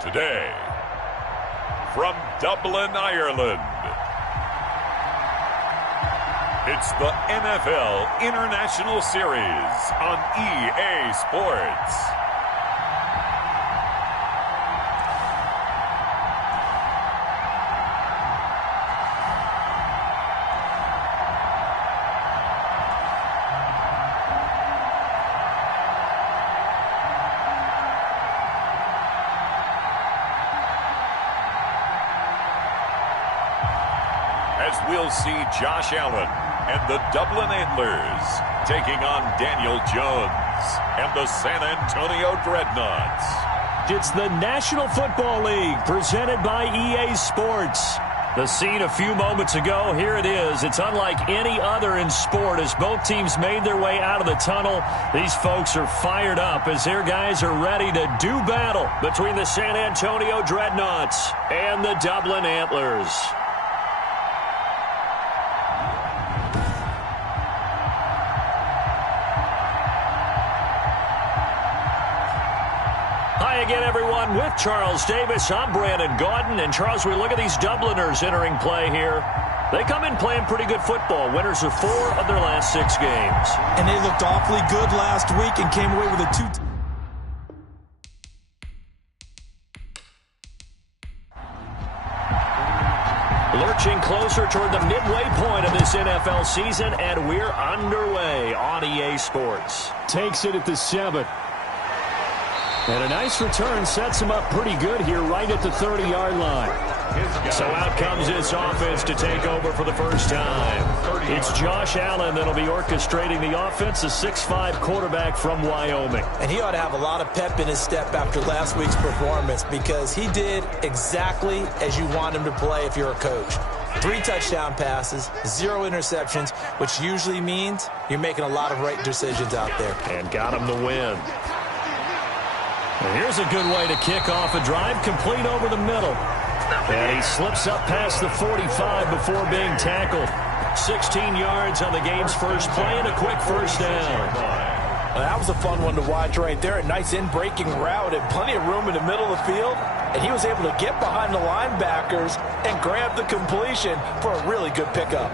Today, from Dublin, Ireland, it's the NFL International Series on EA Sports. As we'll see Josh Allen and the Dublin Antlers taking on Daniel Jones and the San Antonio Dreadnoughts. It's the National Football League presented by EA Sports. The scene a few moments ago, here it is. It's unlike any other in sport as both teams made their way out of the tunnel. These folks are fired up as their guys are ready to do battle between the San Antonio Dreadnoughts and the Dublin Antlers. Again, everyone, with Charles Davis, I'm Brandon Gaudin. And, Charles, we look at these Dubliners entering play here. They come in playing pretty good football. Winners of 4 of their last 6 games. And they looked awfully good last week and came away with a 2. Lurching closer toward the midway point of this NFL season, and we're underway on EA Sports. Takes it at the 7. And a nice return sets him up pretty good here right at the 30-yard line. So out comes this offense to take over for the first time. It's Josh Allen that'll be orchestrating the offense, a 6'5" quarterback from Wyoming. And he ought to have a lot of pep in his step after last week's performance because he did exactly as you want him to play if you're a coach. 3 touchdown passes, 0 interceptions, which usually means you're making a lot of right decisions out there. And got him the win. And here's a good way to kick off a drive, complete over the middle. And he slips up past the 45 before being tackled. 16 yards on the game's first play and a quick first down. That was a fun one to watch right there. A nice in-breaking route and plenty of room in the middle of the field. And he was able to get behind the linebackers and grab the completion for a really good pickup.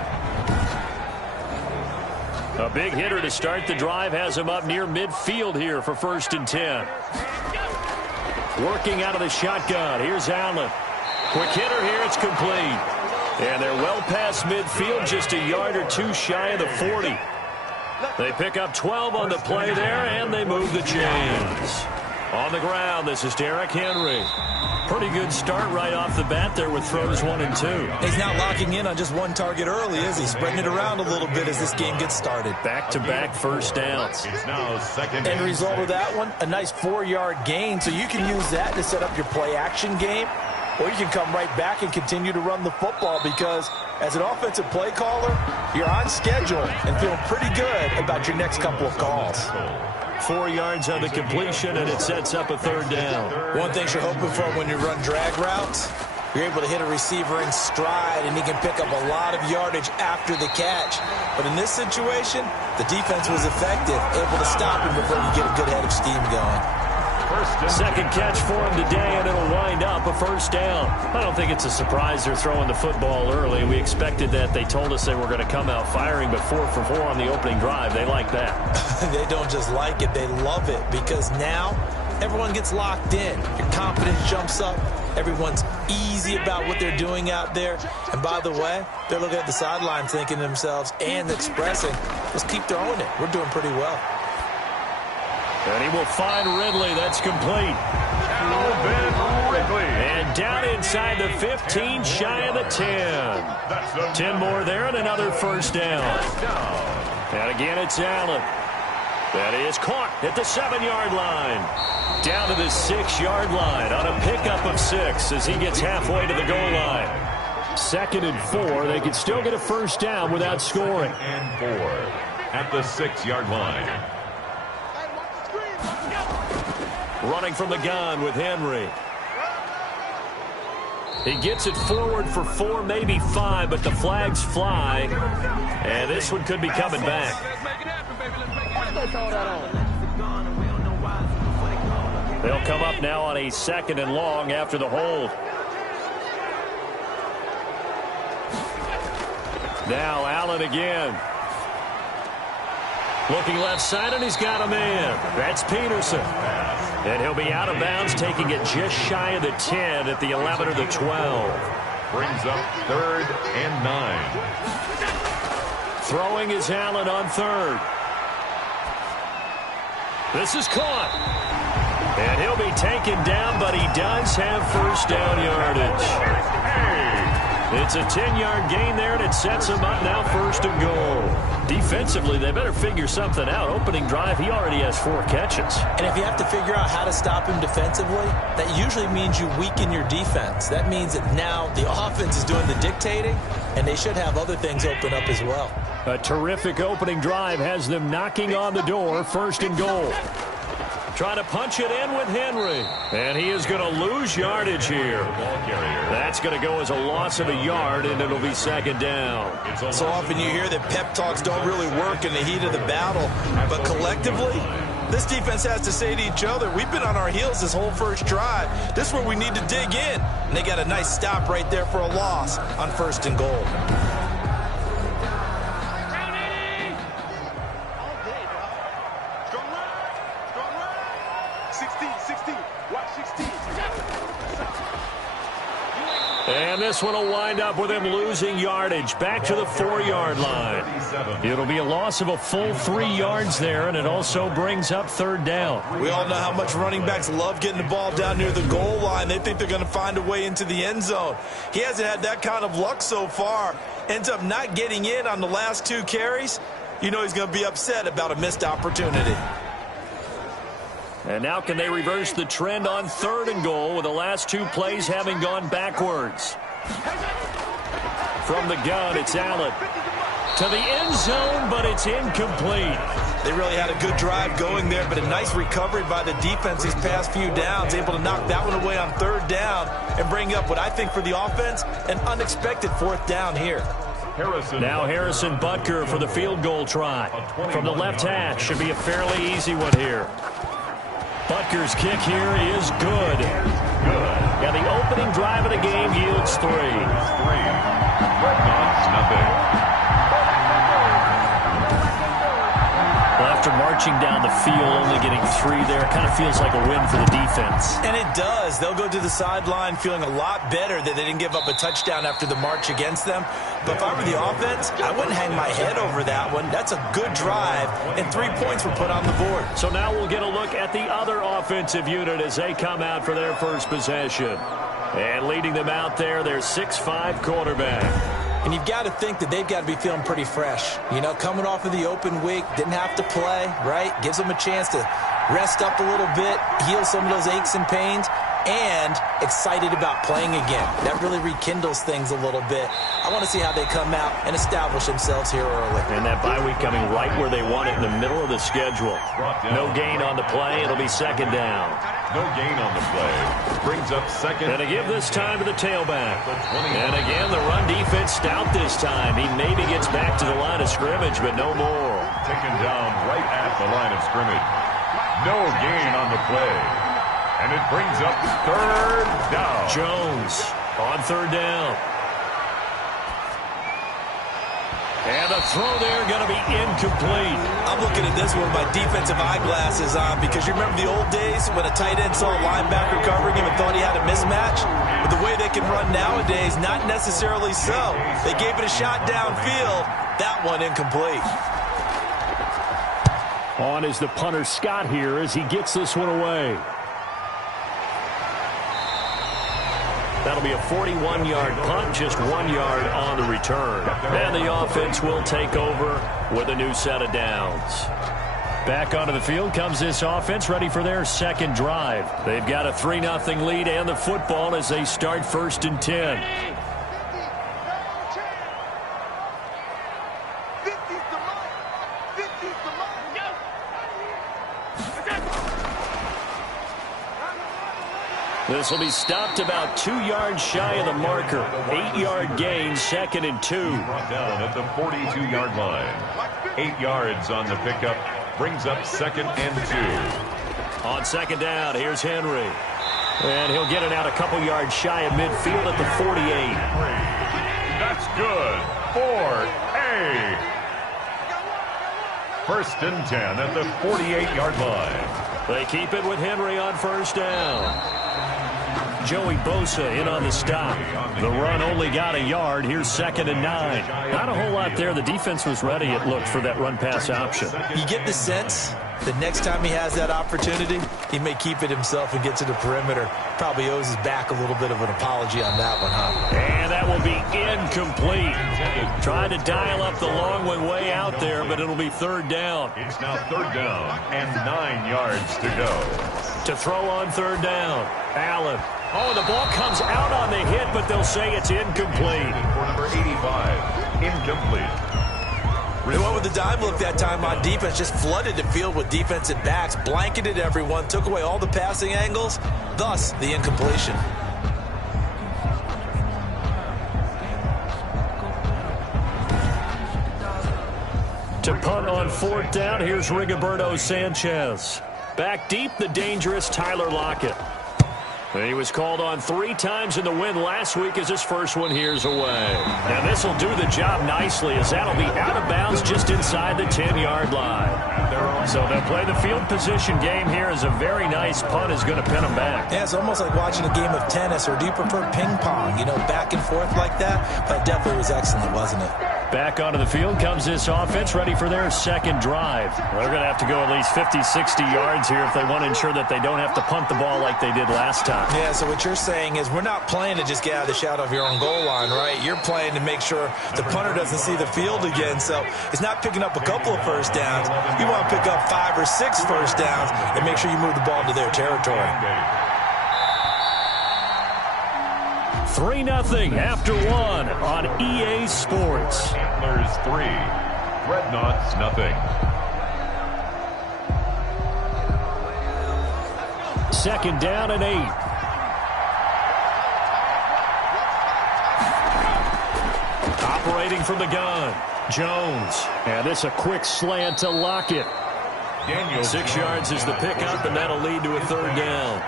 A big hitter to start the drive has him up near midfield here for 1st and 10. Working out of the shotgun. Here's Allen. Quick hitter here. It's complete. And they're well past midfield, just a yard or 2 shy of the 40. They pick up 12 on the play there, and they move the chains. On the ground, this is Derrick Henry. Pretty good start right off the bat there with throws 1 and 2. He's not locking in on just one target early, is he? Spreading it around a little bit as this game gets started. Back-to-back first downs. It's now 2nd. End result of that one, a nice 4-yard gain. So you can use that to set up your play-action game, or you can come right back and continue to run the football because as an offensive play caller, you're on schedule and feeling pretty good about your next couple of calls. 4 yards on the completion, and it sets up a 3rd down. One thing you're hoping for when you run drag routes, you're able to hit a receiver in stride, and he can pick up a lot of yardage after the catch. But in this situation, the defense was effective, able to stop him before you get a good head of steam going. Second catch for him today, and it'll wind up a 1st down. I don't think it's a surprise they're throwing the football early. We expected that. They told us they were going to come out firing, but 4 for 4 on the opening drive. They like that. They don't just like it, they love it, because now everyone gets locked in. Your confidence jumps up. Everyone's easy about what they're doing out there. And by the way, they're looking at the sideline thinking to themselves and expressing, let's keep throwing it. We're doing pretty well. And he will find Ridley. That's complete. Calvin Ridley. And down inside the 15, shy of the 10. 10 more there and another 1st down. And again, it's Allen. That is caught at the 7-yard line. Down to the 6-yard line on a pickup of 6 as he gets halfway to the goal line. 2nd and 4. They could still get a 1st down without scoring. And 4 at the 6-yard line. Running from the gun with Henry. He gets it forward for 4, maybe 5, but the flags fly. And this one could be coming back. They'll come up now on a 2nd and long after the hold. Now Allen again. Looking left side, and he's got a man. That's Peterson. And he'll be out of bounds, taking it just shy of the 10 at the 11 or the 12. Brings up 3rd and 9. Throwing is Allen on 3rd. This is caught. And he'll be taken down, but he does have first down yardage. It's a 10-yard gain there, and it sets him up now 1st and goal. Defensively, they better figure something out. Opening drive, he already has 4 catches. And if you have to figure out how to stop him defensively, that usually means you weaken your defense. That means that now the offense is doing the dictating, and they should have other things open up as well. A terrific opening drive has them knocking on the door, 1st and goal. Trying to punch it in with Henry. And he is going to lose yardage here. That's going to go as a loss of a yard, and it'll be 2nd down. So often you hear that pep talks don't really work in the heat of the battle. But collectively, this defense has to say to each other, we've been on our heels this whole first drive. This is where we need to dig in. And they got a nice stop right there for a loss on 1st and goal. And this one will wind up with him losing yardage back to the 4-yard line. It'll be a loss of a full 3 yards there, and it also brings up 3rd down. We all know how much running backs love getting the ball down near the goal line. They think they're going to find a way into the end zone. He hasn't had that kind of luck so far. Ends up not getting in on the last 2 carries. You know he's going to be upset about a missed opportunity. And now can they reverse the trend on 3rd and goal with the last 2 plays having gone backwards? From the gun, it's Allen. To the end zone, but it's incomplete. They really had a good drive going there, but a nice recovery by the defense these past few downs. Able to knock that one away on 3rd down and bring up what I think for the offense, an unexpected 4th down here. Now Harrison Butker for the field goal try. From the left hash, should be a fairly easy one here. Butker's kick here is good. Yeah, the opening drive of the game yields 3. Nothing. Well, after marching down the field, only getting 3 there, it kind of feels like a win for the defense. And it does. They'll go to the sideline feeling a lot better that they didn't give up a touchdown after the march against them. But if I were the offense, I wouldn't hang my head over that one. That's a good drive, and 3 points were put on the board. So now we'll get a look at the other offensive unit as they come out for their first possession. And leading them out there, their 6'5" quarterback. And you've got to think that they've got to be feeling pretty fresh. You know, coming off of the open week, didn't have to play, right? Gives them a chance to rest up a little bit, heal some of those aches and pains, and excited about playing again. That really rekindles things a little bit. I want to see how they come out and establish themselves here early. And that bye week coming right where they want it, in the middle of the schedule. No gain on the play. It'll be 2nd down. No gain on the play. Brings up 2nd. And to give this time to the tailback. And again, the run defense stout this time. He maybe gets back to the line of scrimmage, but no more. Taken down right at the line of scrimmage. No gain on the play. And it brings up 3rd down. Jones on 3rd down. And the throw there going to be incomplete. I'm looking at this with my defensive eyeglasses on because you remember the old days when a tight end saw a linebacker covering him and thought he had a mismatch? But the way they can run nowadays, not necessarily so. They gave it a shot downfield. That one incomplete. On is the punter Scott here as he gets this one away. That'll be a 41-yard punt, just 1 yard on the return. And the offense will take over with a new set of downs. Back onto the field comes this offense, ready for their 2nd drive. They've got a 3-0 lead and the football as they start 1st and 10. This will be stopped about 2 yards shy of the marker. 8-yard gain, 2nd and 2. Brought down at the 42-yard line. 8 yards on the pickup. Brings up 2nd and 2. On second down, here's Henry. And he'll get it out a couple yards shy of midfield at the 48. That's good for a first and 10 at the 48-yard line. They keep it with Henry on first down. Joey Bosa in on the stop. The run only got a yard. Here's second and 9. Not a whole lot there. The defense was ready, it looked, for that run-pass option. You get the sense the next time he has that opportunity, he may keep it himself and get to the perimeter. Probably owes his back a little bit of an apology on that one, huh? And that will be incomplete. Trying to dial up the long one way out there, but it'll be third down. It's now third down and 9 yards to go. To throw on third down, Allen. Oh, the ball comes out on the hit, but they'll say it's incomplete. For number 85, incomplete. They went with the dime look that time on defense, just flooded the field with defensive backs, blanketed everyone, took away all the passing angles, thus the incompletion. To punt on fourth down, here's Rigoberto Sanchez. Back deep, the dangerous Tyler Lockett. He was called on 3 times in the win last week as his first one here's away. And this will do the job nicely as that'll be out of bounds just inside the 10-yard line. So they'll play the field position game here as a very nice punt is going to pin them back. Yeah, it's almost like watching a game of tennis, or do you prefer ping pong? You know, back and forth like that? But definitely was excellent, wasn't it? Back onto the field comes this offense, ready for their second drive. They're going to have to go at least 50, 60 yards here if they want to ensure that they don't have to punt the ball like they did last time. Yeah, so what you're saying is we're not playing to just get out of the shadow of your own goal line, right? You're playing to make sure the punter doesn't see the field again. So it's not picking up a couple of first downs. You want to pick up 5 or 6 first downs and make sure you move the ball to their territory. 3-0 after 1 on EA Sports. Antlers 3, Dreadnoughts 0. Second down and 8. Operating from the gun, Jones. And it's a quick slant to Lockett. 6 yards is the pickup, and that'll lead to a third down.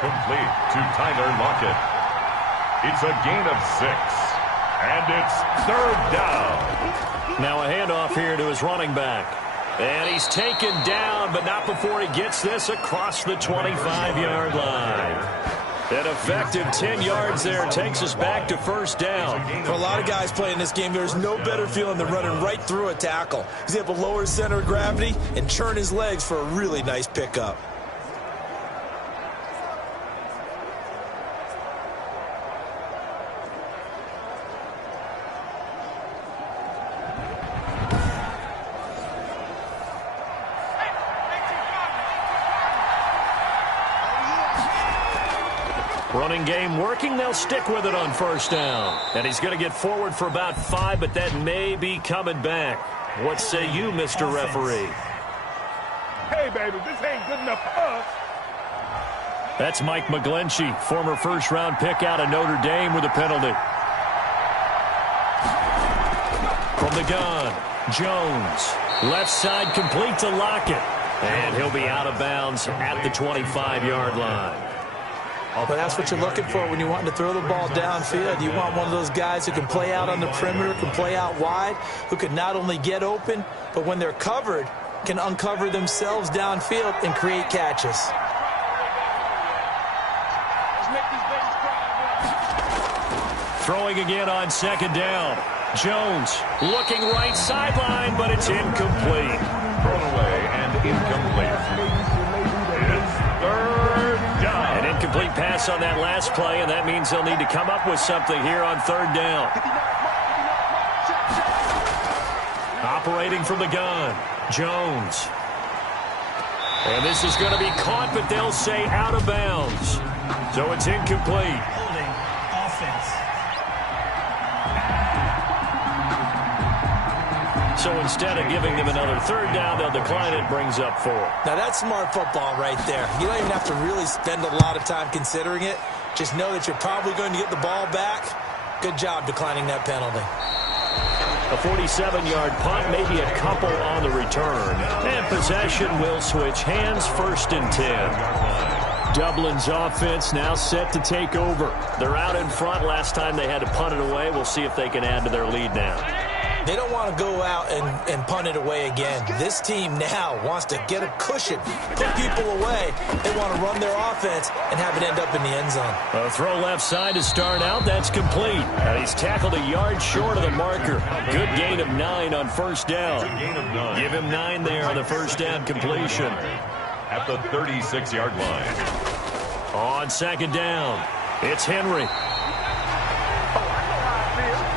Complete to Tyler Lockett. It's a gain of 6, and it's third down. Now a handoff here to his running back. And he's taken down, but not before he gets this across the 25-yard line. An effective 10 yards there takes us back to first down. For a lot of guys playing this game, there's no better feeling than running right through a tackle. He's able to lower his center of gravity and turn his legs for a really nice pickup. Running game working. They'll stick with it on first down. And he's going to get forward for about 5, but that may be coming back. What say you, Mr. Referee? Hey, baby, this ain't good enough for us. That's Mike McGlinchey, former first-round pick out of Notre Dame with a penalty. From the gun, Jones. Left side complete to Lockett. And he'll be out of bounds at the 25-yard line. But that's what you're looking for when you're wanting to throw the ball downfield. You want one of those guys who can play out on the perimeter, can play out wide, who can not only get open, but when they're covered, can uncover themselves downfield and create catches. Throwing again on second down. Jones looking right sideline, but it's incomplete. Thrown away and incomplete. It's third down. An incomplete pass on that last play, and that means they'll need to come up with something here on third down. Operating from the gun, Jones. And this is going to be caught, but they'll say out of bounds. So it's incomplete. Holding offense. So instead of giving them another third down, they'll decline it, brings up 4. Now that's smart football right there. You don't even have to really spend a lot of time considering it. Just know that you're probably going to get the ball back. Good job declining that penalty. A 47-yard punt, maybe a couple on the return. And possession will switch hands, 1st and 10. Dublin's offense now set to take over. They're out in front. Last time they had to punt it away. We'll see if they can add to their lead now. They don't want to go out and punt it away again. This team now wants to get a cushion, put people away. They want to run their offense and have it end up in the end zone. A throw left side to start out. That's complete. And he's tackled a yard short of the marker. Good gain of 9 on 1st down. Give him 9 there on the 1st down completion. At the 36-yard line. On 2nd down, it's Henry.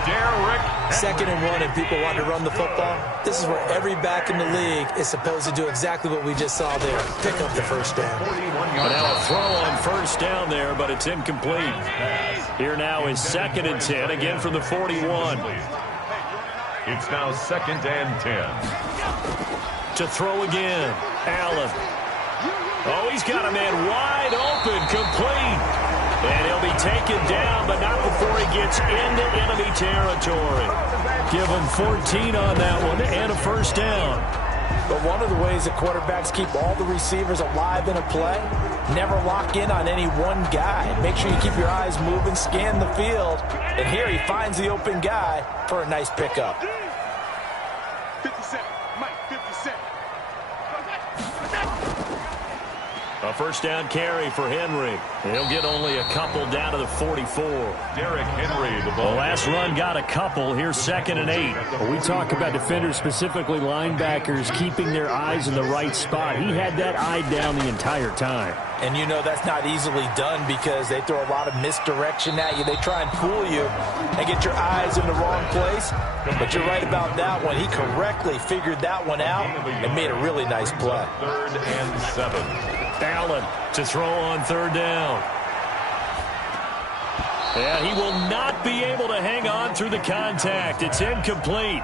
Derrick. 2nd and 1 and people want to run the football. This is where every back in the league is supposed to do exactly what we just saw there. Pick up the 1st down. Now a throw on 1st down there, but it's incomplete. Here now is 2nd and 10, again from the 41. It's now 2nd and 10. To throw again, Allen. Oh, he's got a man wide open, complete. And he'll be taken down, but not before he gets into enemy territory. Give him 14 on that one and a 1st down. But one of the ways that quarterbacks keep all the receivers alive in a play, never lock in on any one guy. Make sure you keep your eyes moving, scan the field. And here he finds the open guy for a nice pickup. 57, Mike, 57. A 1st down carry for Henry. He'll get only a couple down to the 44. Derrick Henry, the The last run got a couple. Here's 2nd and 8. Well, we talk about defenders, specifically linebackers, keeping their eyes in the right spot. He had that eye down the entire time. And you know that's not easily done because they throw a lot of misdirection at you. They try and fool you and get your eyes in the wrong place. But you're right about that one. He correctly figured that one out and made a really nice play. 3rd and 7. Allen to throw on 3rd down. Yeah, he will not be able to hang on through the contact. It's incomplete.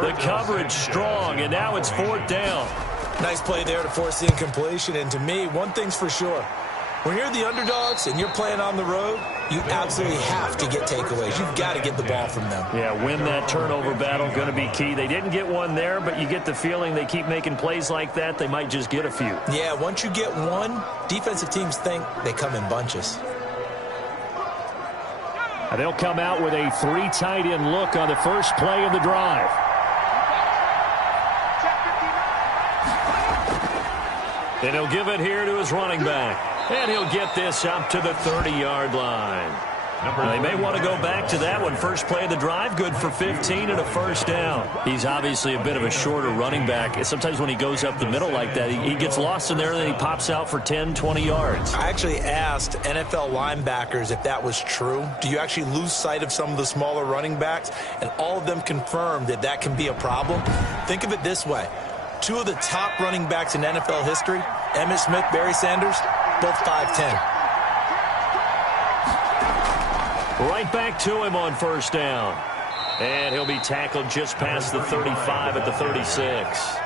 The coverage strong, and now it's 4th down. Nice play there to force the incompletion. And to me, one thing's for sure. When you're the underdogs and you're playing on the road, you absolutely have to get takeaways. You've got to get the ball from them. Yeah, win that turnover battle, going to be key. They didn't get one there, but you get the feeling they keep making plays like that, they might just get a few. Yeah, once you get one, defensive teams think they come in bunches. They'll come out with a 3 tight end look on the first play of the drive. And he'll give it here to his running back. And he'll get this up to the 30-yard line. They may want to go back to that one. First play of the drive, good for 15 and a 1st down. He's obviously a bit of a shorter running back. Sometimes when he goes up the middle like that, he gets lost in there and then he pops out for 10, 20 yards. I actually asked NFL linebackers if that was true. Do you actually lose sight of some of the smaller running backs? And all of them confirmed that that can be a problem. Think of it this way. 2 of the top running backs in NFL history, Emmitt Smith, Barry Sanders, both 5'10". Right back to him on 1st down. And he'll be tackled just past the 35 at the 36.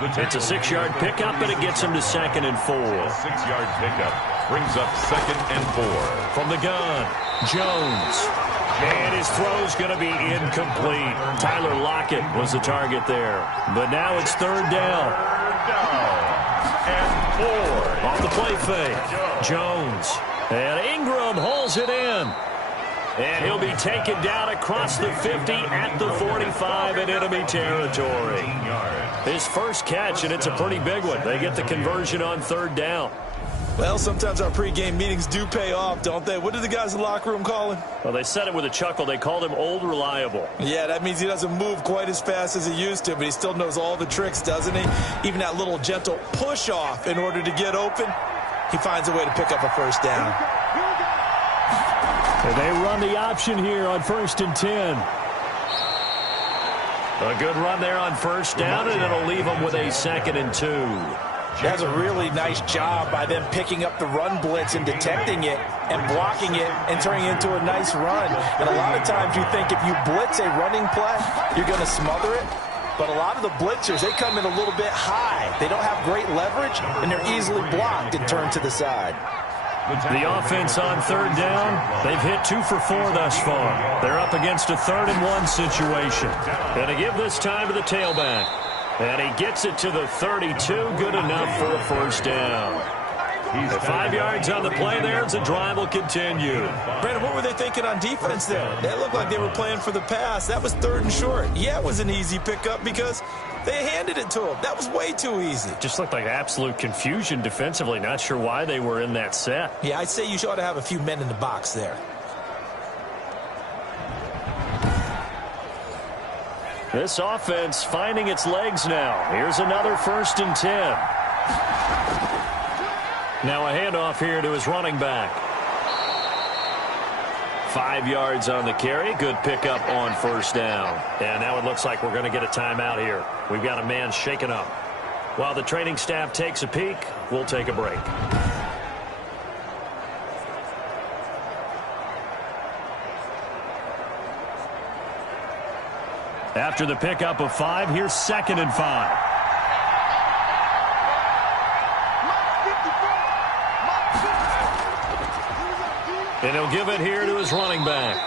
It's a 6-yard pickup, but it gets him to 2nd and 4. 6-yard pickup brings up 2nd and 4. From the gun, Jones. And his throw's going to be incomplete. Tyler Lockett was the target there. But now it's 3rd down. And 4. Off the play fake. Jones. And Ingram hauls it in. And he'll be taken down across the 50 at the 45 in enemy territory. His first catch, and it's a pretty big one. They get the conversion on 3rd down. Well, sometimes our pregame meetings do pay off, don't they? What did the guys in the locker room call him? Well, they said it with a chuckle. They called him Old Reliable. Yeah, that means he doesn't move quite as fast as he used to, but he still knows all the tricks, doesn't he? Even that little gentle push-off in order to get open, he finds a way to pick up a 1st down. And they run the option here on 1st and 10. A good run there on 1st down, and it'll leave them with a 2nd and 2. That's a really nice job by them picking up the run blitz and detecting it and blocking it and turning it into a nice run. And a lot of times you think if you blitz a running play, you're going to smother it. But a lot of the blitzers, they come in a little bit high. They don't have great leverage, and they're easily blocked and turned to the side. The offense on third down, they've hit 2 for 4 thus far. They're up against a 3rd-and-1 situation. Going to give this time to the tailback. And he gets it to the 32, good enough for a first down. 5 yards on the play there as the drive will continue. Brandon, what were they thinking on defense there? They looked like they were playing for the pass. That was 3rd and short. Yeah, it was an easy pickup because they handed it to him. That was way too easy. Just looked like absolute confusion defensively. Not sure why they were in that set. Yeah, I'd say you ought to have a few men in the box there. This offense finding its legs now. Here's another 1st and 10. Now a handoff here to his running back. 5 yards on the carry. Good pickup on 1st down. And now it looks like we're going to get a timeout here. We've got a man shaken up. While the training staff takes a peek, we'll take a break. After the pickup of 5, here's 2nd and 5. And he'll give it here to his running back.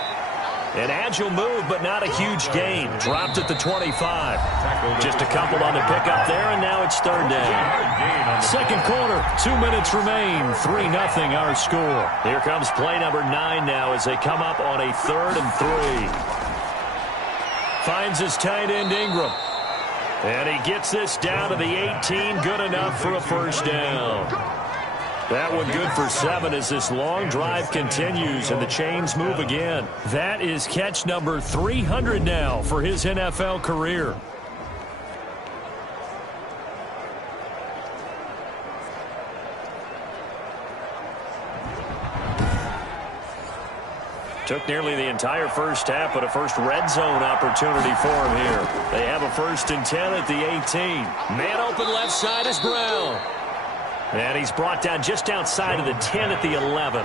An agile move, but not a huge gain. Dropped at the 25. Just a couple on the pickup there, and now it's 3rd down. 2nd quarter, 2 minutes remain. 3-0 our score. Here comes play number 9 now as they come up on a 3rd and 3. Finds his tight end Ingram. And he gets this down to the 18. Good enough for a first down. That one good for 7 as this long drive continues and the chains move again. That is catch number 300 now for his NFL career. Took nearly the entire first half, but a first red zone opportunity for him here. They have a 1st and 10 at the 18. Man open left side is Brown. And he's brought down just outside of the 10 at the 11.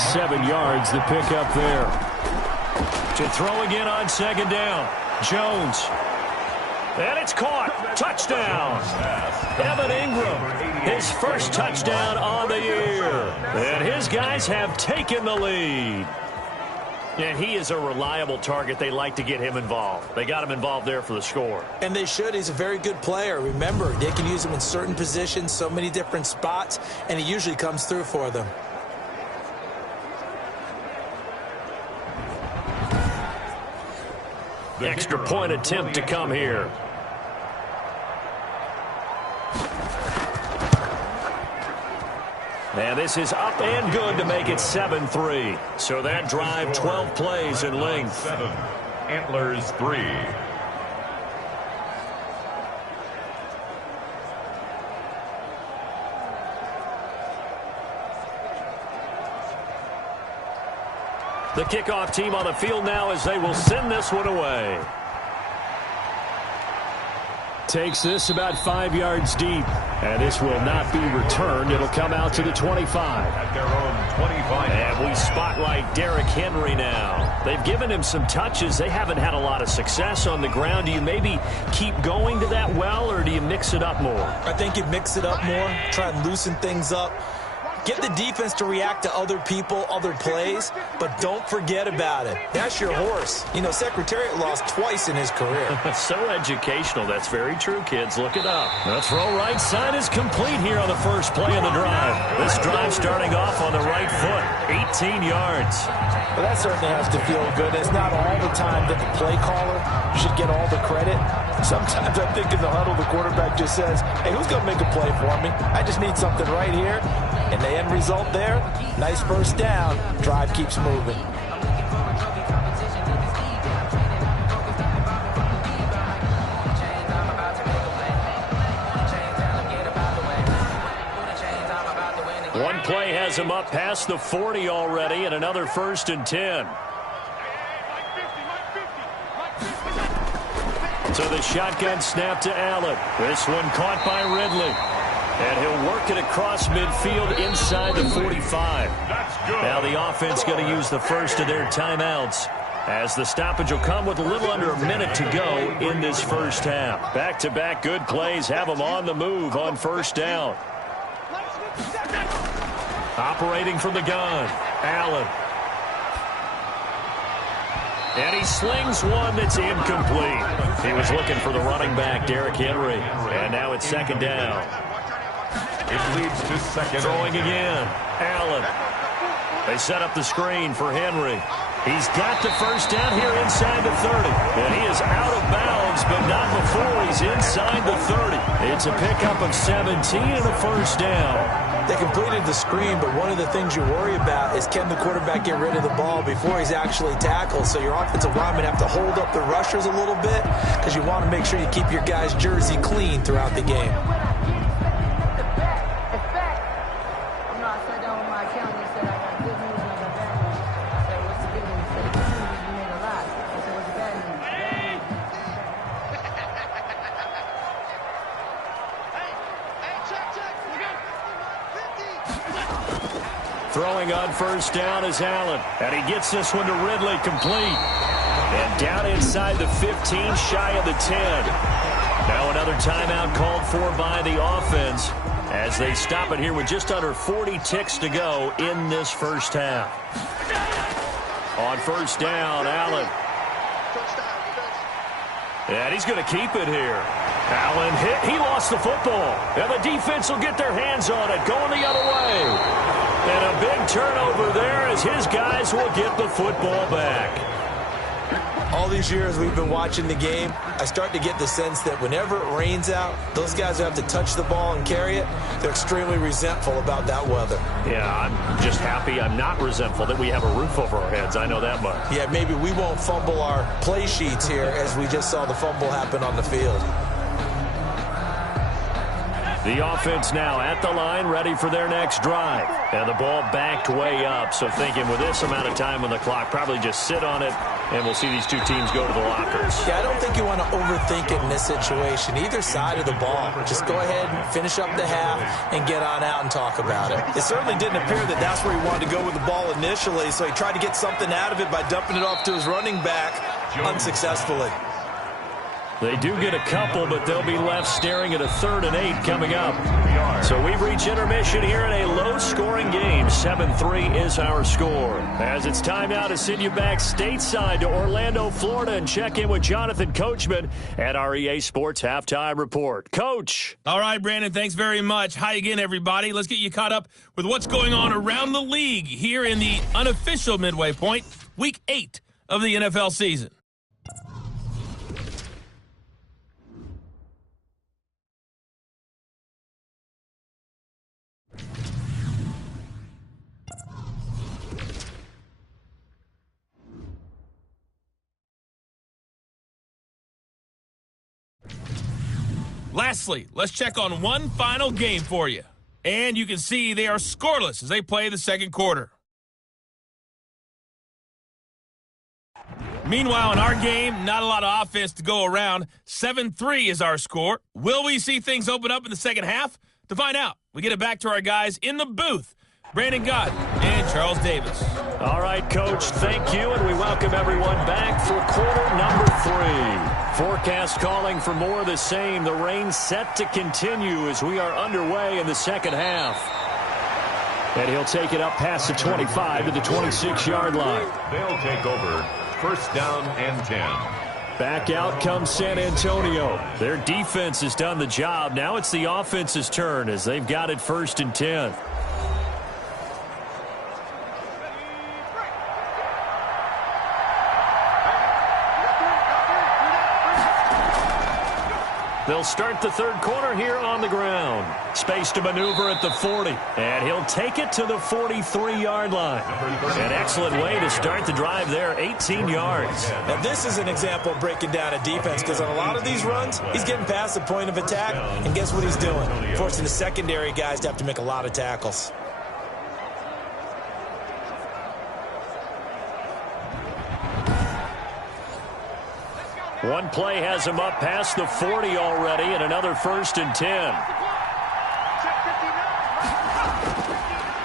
7 yards, the pickup there. To throw again on 2nd down. Jones. And it's caught. Touchdown. Evan Ingram. His first touchdown on the year. And his guys have taken the lead. And he is a reliable target. They like to get him involved. They got him involved there for the score. And they should. He's a very good player. Remember, they can use him in certain positions, so many different spots, and he usually comes through for them. Extra point attempt to come here. And this is up and good to make it 7-3. So that drive, 12 plays in length. 7, Antlers 3. The kickoff team on the field now as they will send this one away. Takes this about 5 yards deep. And this will not be returned. It'll come out to the 25. At their own 25. And we spotlight Derrick Henry now. They've given him some touches. They haven't had a lot of success on the ground. Do you maybe keep going to that well, or do you mix it up more? I think you mix it up more, try and loosen things up. Get the defense to react to other people, other plays, but don't forget about it. That's your horse. You know, Secretariat lost twice in his career. So educational. That's very true, kids. Look it up. The throw right side is complete here on the first play of the drive. This drive starting off on the right foot. 18 yards. Well, that certainly has to feel good. It's not all the time that the play caller should get all the credit. Sometimes I think in the huddle, the quarterback just says, hey, who's going to make a play for me? I just need something right here. And the end result there, nice first down. Drive keeps moving. One play has him up past the 40 already, and another 1st and 10. So the shotgun snap to Allen. This one caught by Ridley. And he'll work it across midfield inside the 45. Now the offense going to use the first of their timeouts, as the stoppage will come with a little under a minute to go in this first half. Back-to-back good plays have them on the move on first down. Operating from the gun, Allen. And he slings one that's incomplete. He was looking for the running back, Derrick Henry. And now it's second down. It leads to second. Throwing again, Allen. They set up the screen for Henry. He's got the first down here inside the 30. And he is out of bounds, but not before he's inside the 30. It's a pickup of 17 and a first down. They completed the screen, but one of the things you worry about is can the quarterback get rid of the ball before he's actually tackled? So your offensive linemen have to hold up the rushers a little bit because you want to make sure you keep your guy's jersey clean throughout the game. Throwing on first down is Allen. And he gets this one to Ridley complete. And down inside the 15, shy of the 10. Now another timeout called for by the offense as they stop it here with just under 40 ticks to go in this first half. On first down, Allen. And he's going to keep it here. Allen hit. He lost the football. And the defense will get their hands on it, going the other way. And a big turnover there as his guys will get the football back. All these years we've been watching the game, I start to get the sense that whenever it rains out, those guys who have to touch the ball and carry it, they're extremely resentful about that weather. Yeah, I'm just happy I'm not resentful that we have a roof over our heads. I know that much. Yeah, maybe we won't fumble our play sheets here as we just saw the fumble happen on the field. The offense now at the line, ready for their next drive. And the ball backed way up, so thinking with this amount of time on the clock, probably just sit on it, and we'll see these two teams go to the lockers. Yeah, I don't think you want to overthink it in this situation. Either side of the ball. Just go ahead and finish up the half and get on out and talk about it. It certainly didn't appear that that's where he wanted to go with the ball initially, so he tried to get something out of it by dumping it off to his running back unsuccessfly. They do get a couple, but they'll be left staring at a 3rd and 8 coming up. So we've reached intermission here in a low-scoring game. 7-3 is our score. As it's time now to send you back stateside to Orlando, Florida, and check in with Jonathan Coachman at our EA Sports Halftime Report. Coach. All right, Brandon, thanks very much. Hi again, everybody. Let's get you caught up with what's going on around the league here in the unofficial midway point, Week 8 of the NFL season. Lastly, let's check on one final game for you. And you can see they are scoreless as they play the second quarter. Meanwhile, in our game, not a lot of offense to go around. 7-3 is our score. Will we see things open up in the second half? To find out, we get it back to our guys in the booth, Brandon Gott and Charles Davis. All right, Coach, thank you, and we welcome everyone back for quarter number 3. Forecast calling for more of the same. The rain set to continue as we are underway in the second half. And he'll take it up past the 25 to the 26-yard line. They'll take over. First down and 10. Back out comes San Antonio. Their defense has done the job. Now it's the offense's turn as they've got it 1st and 10. They'll start the third quarter here on the ground. Space to maneuver at the 40. And he'll take it to the 43-yard line. An excellent way to start the drive there, 18 yards. Now, this is an example of breaking down a defense because on a lot of these runs, he's getting past the point of attack. And guess what he's doing? Forcing the secondary guys to have to make a lot of tackles. One play has him up past the 40 already, and another 1st and 10.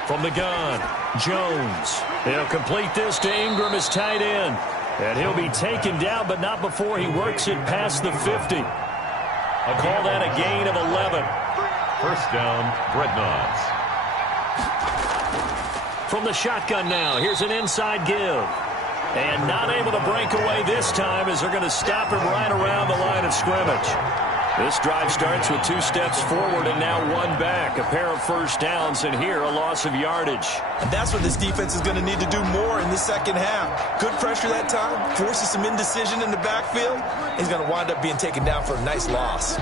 From the gun, Jones. He'll complete this to Ingram as tight end. And he'll be taken down, but not before he works it past the 50. I'll call that a gain of 11. First down, Dreadnoughts. from the shotgun now. Here's an inside give. And not able to break away this time as they're going to stop him right around the line of scrimmage. This drive starts with 2 steps forward and now 1 back. A pair of first downs, and here a loss of yardage. And that's what this defense is going to need to do more in the second half. Good pressure that time, forces some indecision in the backfield. He's going to wind up being taken down for a nice loss.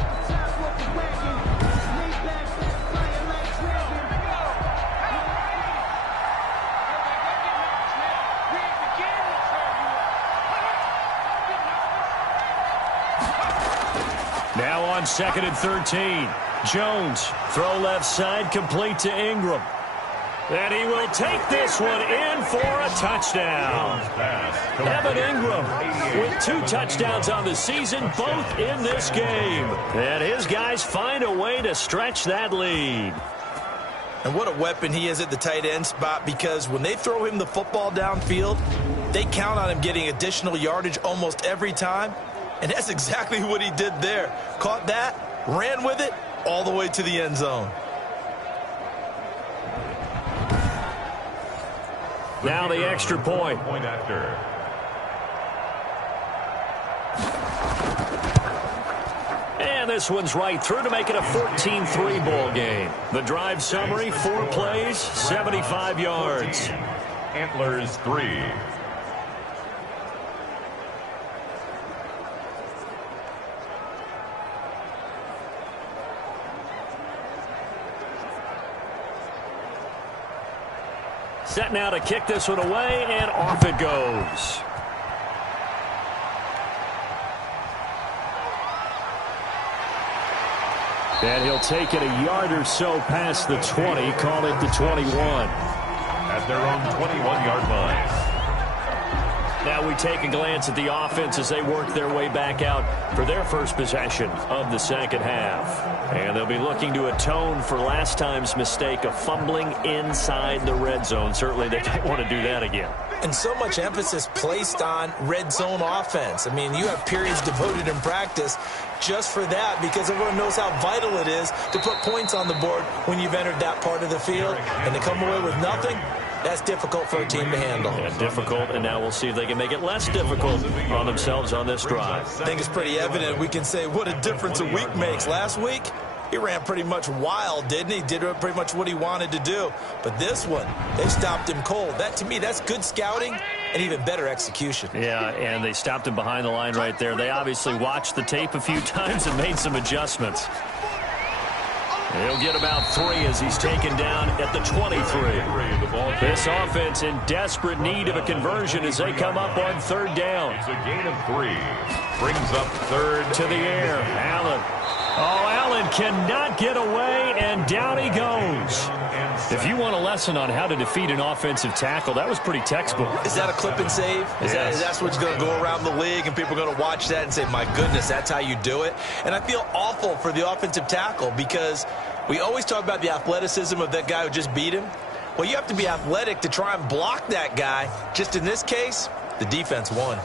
Now on 2nd and 13. Jones, throw left side, complete to Ingram. And he will take this one in for a touchdown. Evan Ingram with 2 touchdowns on the season, both in this game. And his guys find a way to stretch that lead. And what a weapon he is at the tight end spot, because when they throw him the football downfield, they count on him getting additional yardage almost every time. And that's exactly what he did there. Caught that, ran with it, all the way to the end zone. Now the extra point. Point after. And this one's right through to make it a 14-3 ball game. The drive summary, 4 plays, 75 yards. Antlers 3. Set now to kick this one away, and off it goes. And he'll take it a yard or so past the 20, call it the 21. At their own 21-yard line. Now we take a glance at the offense as they work their way back out for their first possession of the second half. And they'll be looking to atone for last time's mistake of fumbling inside the red zone. Certainly they don't want to do that again. And so much emphasis placed on red zone offense. I mean, you have periods devoted in practice just for that, because everyone knows how vital it is to put points on the board when you've entered that part of the field. And to come away with nothing, that's difficult for a team to handle. Yeah, difficult, and now we'll see if they can make it less difficult on themselves on this drive. I think it's pretty evident. We can say what a difference a week makes. Last week, he ran pretty much wild, didn't he? Did pretty much what he wanted to do. But this one, they stopped him cold. That, to me, that's good scouting and even better execution. Yeah, and they stopped him behind the line right there. They obviously watched the tape a few times and made some adjustments. He'll get about 3 as he's taken down at the 23. This offense in desperate need of a conversion as they come up on 3rd down. It's a gain of 3. Brings up 3rd. To the air, Allen. Oh, Allen cannot get away, and down he goes. If you want a lesson on how to defeat an offensive tackle, that was pretty textbook. Is that a clip and save? That's what's going to go around the league, and people are going to watch that and say, my goodness, that's how you do it? And I feel awful for the offensive tackle, because we always talk about the athleticism of that guy who just beat him. Well, you have to be athletic to try and block that guy. Just in this case, the defense won.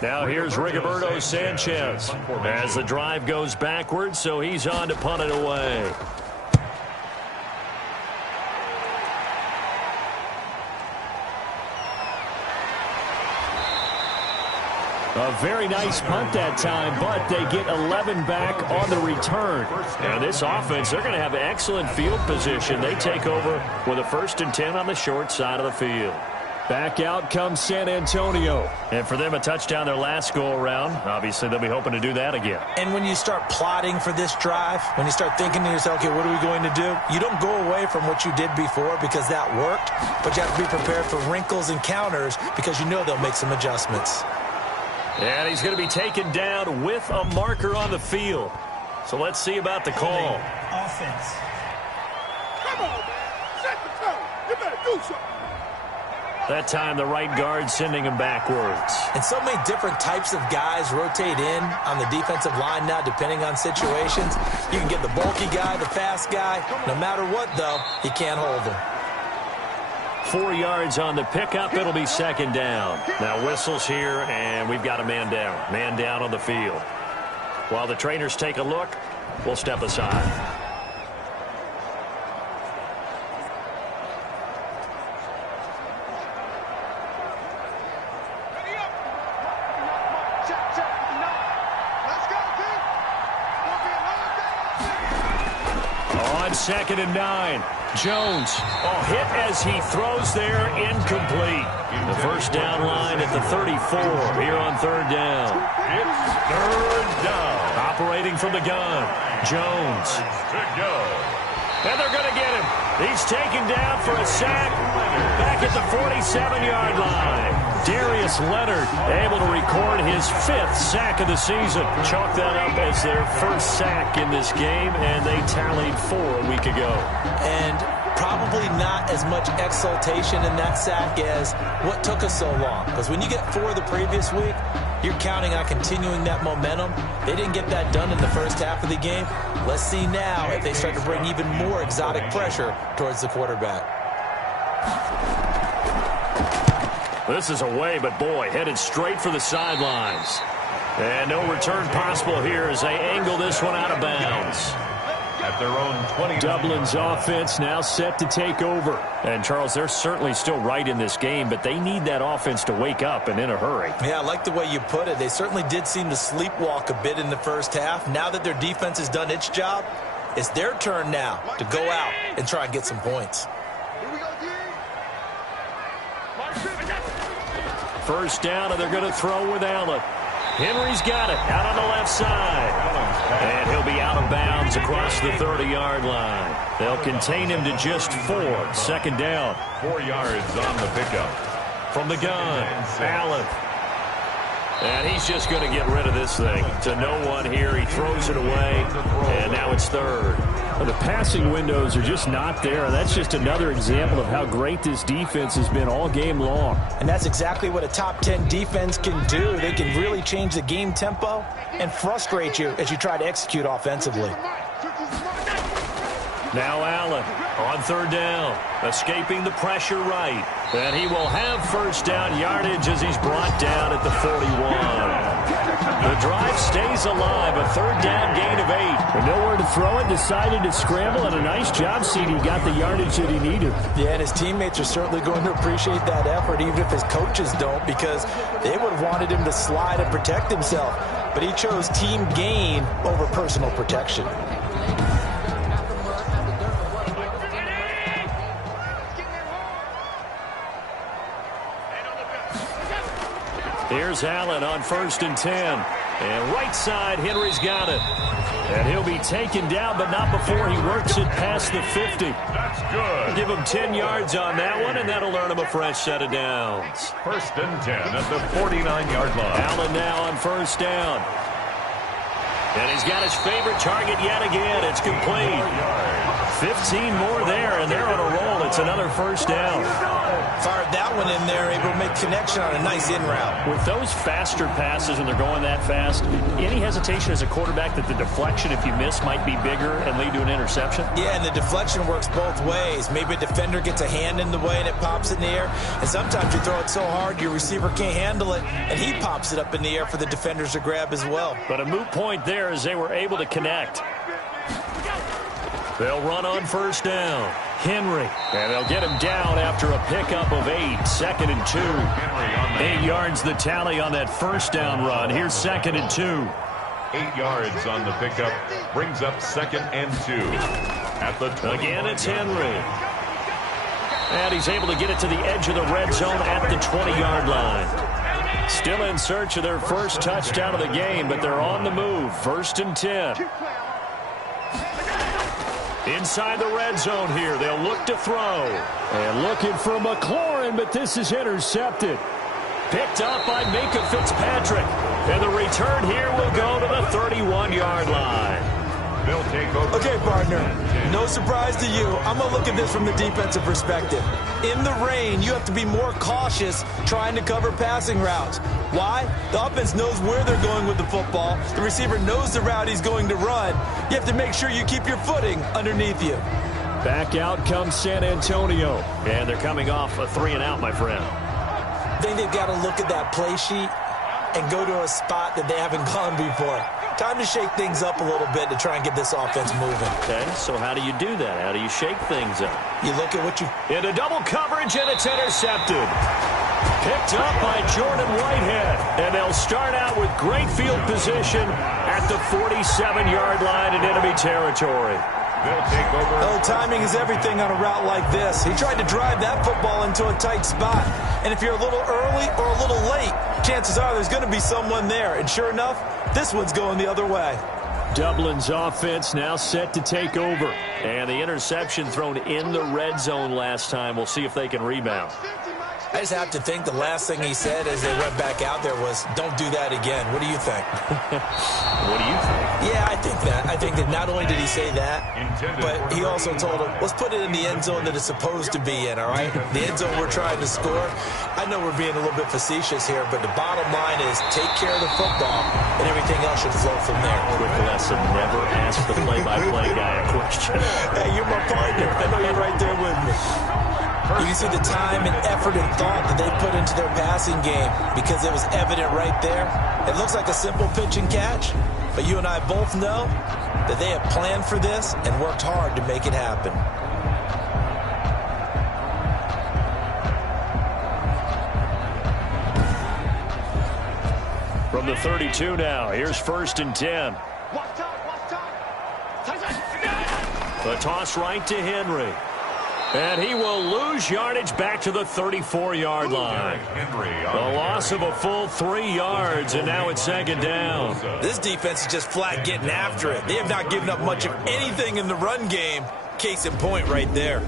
Now here's Rigoberto Sanchez as the drive goes backwards, so he's on to punt it away. A very nice punt that time, but they get 11 back on the return. And this offense, they're going to have excellent field position. They take over with a 1st and 10 on the short side of the field. Back out comes San Antonio. And for them, a touchdown their last go-around. Obviously, they'll be hoping to do that again. And when you start plotting for this drive, when you start thinking to yourself, okay, what are we going to do? You don't go away from what you did before because that worked, but you have to be prepared for wrinkles and counters because you know they'll make some adjustments. And he's going to be taken down with a marker on the field. So let's see about the call. Offense. Come on, man. Set the tone. You better do something. That time, the right guard sending him backwards. And so many different types of guys rotate in on the defensive line now, depending on situations. You can get the bulky guy, the fast guy. No matter what, though, you can't hold him. 4 yards on the pickup. It'll be 2nd down. Now whistles here, and we've got a man down. Man down on the field. While the trainers take a look, we'll step aside. on 2nd and 9. Jones, hit as he throws there, incomplete. The first down line at the 34 here on 3rd down. It's 3rd down. Operating from the gun, Jones. To go. And they're going to get him. He's taken down for a sack back at the 47-yard line. Darius Leonard able to record his 5th sack of the season. Chalk that up as their first sack in this game, and they tallied 4 a week ago. And probably not as much exultation in that sack as what took us so long. Because when you get 4 the previous week, you're counting on continuing that momentum. They didn't get that done in the first half of the game. Let's see now if they start to bring even more exotic pressure towards the quarterback. This is away, but boy, headed straight for the sidelines. And no return possible here as they angle this one out of bounds. At their own 20. Dublin's offense now set to take over. And, Charles, they're certainly still right in this game, but they need that offense to wake up and in a hurry. Yeah, I like the way you put it. They certainly did seem to sleepwalk a bit in the first half. Now that their defense has done its job, it's their turn now to go out and try and get some points. First down, and they're going to throw with Allen. Henry's got it out on the left side. And he'll be out of bounds across the 30-yard line. They'll contain him to just 4. 2nd down. 4 yards on the pickup. From the gun, Allen. And he's just going to get rid of this thing. To no one here. He throws it away. And now it's 3rd. Well, the passing windows are just not there. That's just another example of how great this defense has been all game long. And that's exactly what a top 10 defense can do. They can really change the game tempo and frustrate you as you try to execute offensively. Now Allen on 3rd down, escaping the pressure right. And he will have first down yardage as he's brought down at the 41. The drive stays alive, a 3rd down gain of 8. And nowhere to throw it, decided to scramble, and a nice job, CD. Got the yardage that he needed. Yeah, and his teammates are certainly going to appreciate that effort, even if his coaches don't, because they would have wanted him to slide and protect himself. But he chose team gain over personal protection. Here's Allen on 1st and 10. And right side, Henry's got it. And he'll be taken down, but not before he works it past the 50. That's good. Give him 10 yards on that one, and that'll earn him a fresh set of downs. 1st and 10 at the 49-yard line. Allen now on 1st down. And he's got his favorite target yet again. It's complete. 15 more there, and they're on a roll. It's another first down. Fired that one in there, able to make connection on a nice in route. With those faster passes and they're going that fast, any hesitation as a quarterback that the deflection, if you miss, might be bigger and lead to an interception? Yeah, and the deflection works both ways. Maybe a defender gets a hand in the way and it pops in the air. And sometimes you throw it so hard your receiver can't handle it, and he pops it up in the air for the defenders to grab as well. But a moot point there as they were able to connect. They'll run on first down. Henry. And they'll get him down after a pickup of 8. 2nd and 2. 8 yards the tally on that first down run. Here's 2nd and 2. 8 yards on the pickup. Brings up 2nd and 2. At the 20. Again, it's Henry. And he's able to get it to the edge of the red zone at the 20-yard line. Still in search of their first touchdown of the game, but they're on the move. 1st and 10. Inside the red zone here, they'll look to throw. And looking for McLaurin, but this is intercepted. Picked up by Minka Fitzpatrick. And the return here will go to the 31-yard line. They'll take over. Okay, partner, no surprise to you. I'm going to look at this from the defensive perspective. In the rain, you have to be more cautious trying to cover passing routes. Why? The offense knows where they're going with the football. The receiver knows the route he's going to run. You have to make sure you keep your footing underneath you. Back out comes San Antonio. And they're coming off a 3-and-out, my friend. I think they've got to look at that play sheet and go to a spot that they haven't gone before. Time to shake things up a little bit to try and get this offense moving. Okay, so how do you do that? How do you shake things up? You look at what you... Into double coverage, and it's intercepted. Picked up by Jordan Whitehead. And they'll start out with great field position at the 47-yard line in enemy territory. They'll take over. Oh, timing is everything on a route like this. He tried to drive that football into a tight spot. And if you're a little early or a little late, chances are there's going to be someone there. And sure enough, this one's going the other way. Dublin's offense now set to take over. And the interception thrown in the red zone last time. We'll see if they can rebound. I just have to think the last thing he said as they went back out there was, don't do that again. What do you think? What do you think? Yeah, I think that. I think that not only did he say that, but he also told him, let's put it in the end zone that it's supposed to be in, all right? The end zone we're trying to score. I know we're being a little bit facetious here, but the bottom line is take care of the football, and everything else should flow from there. Quick lesson, never ask the play-by-play guy a question. Hey, you're my partner. I know you're right there with me. You can see the time and effort and thought that they put into their passing game because it was evident right there. It looks like a simple pitch and catch, but you and I both know that they have planned for this and worked hard to make it happen. From the 32 now, here's 1st and 10. The toss right to Henry. And he will lose yardage back to the 34-yard line. The loss of a full 3 yards, and now it's 2nd down. This defense is just flat getting after it. They have not given up much of anything in the run game. Case in point right there.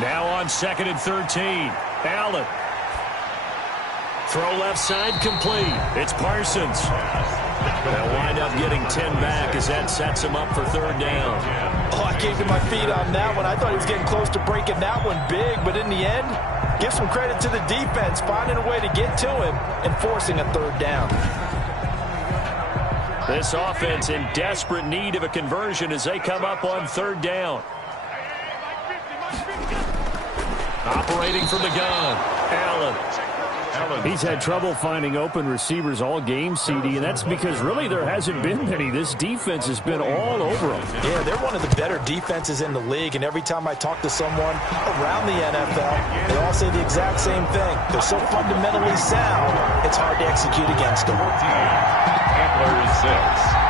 Now on 2nd and 13. Allen. Throw left side complete. It's Parsons. They'll wind up getting 10 back as that sets him up for 3rd down. Oh, I came to my feet on that one. I thought he was getting close to breaking that one big, but in the end, give some credit to the defense, finding a way to get to him and forcing a 3rd down. This offense in desperate need of a conversion as they come up on 3rd down. Operating from the gun, Allen. He's had trouble finding open receivers all game, CD, and that's because really there hasn't been many. This defense has been all over them. Yeah, they're one of the better defenses in the league, and every time I talk to someone around the NFL, they all say the exact same thing. They're so fundamentally sound, it's hard to execute against them. Antlers 6.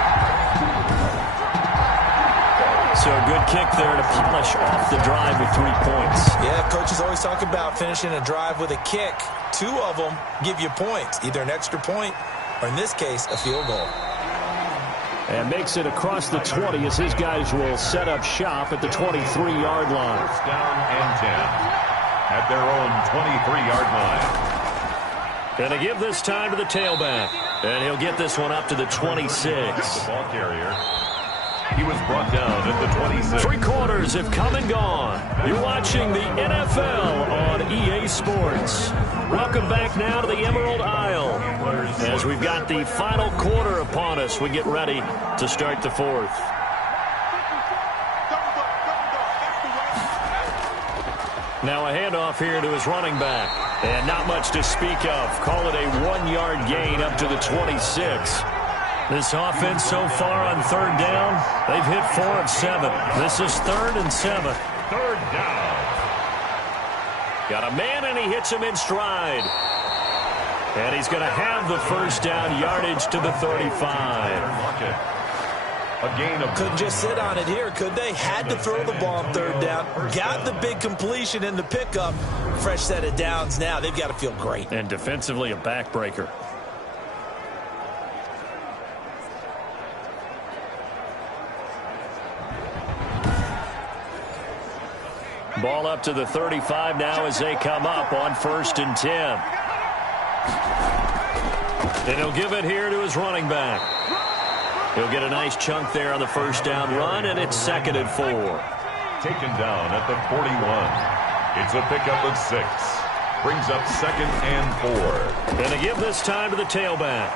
So a good kick there to polish off the drive with 3 points. Yeah, coaches always talk about finishing a drive with a kick. 2 of them give you points, either an extra point or, in this case, a field goal. And makes it across the 20 as his guys will set up shop at the 23-yard line. 1st down and 10 at their own 23-yard line. Going to give this time to the tailback. And he'll get this one up to the 26. The ball carrier. He was brought down at the 26. 3 quarters have come and gone. You're watching the NFL on EA Sports. Welcome back now to the Emerald Isle. As we've got the final quarter upon us, we get ready to start the 4th. Now a handoff here to his running back. And not much to speak of. Call it a 1-yard gain up to the 26. This offense so far on 3rd down, they've hit 4 of 7. This is 3rd and 7. 3rd down. Got a man, and he hits him in stride. And he's going to have the 1st down yardage to the 35. A gain of... Couldn't just sit on it here, could they? Had to throw the ball on 3rd down. Got the big completion in the pickup. Fresh set of downs now. They've got to feel great. And defensively, a backbreaker. Ball up to the 35 now as they come up on 1st and 10. And he'll give it here to his running back. He'll get a nice chunk there on the 1st down run, and it's 2nd and 4. Taken down at the 41. It's a pickup of 6. Brings up 2nd and 4. And to give this time to the tailback.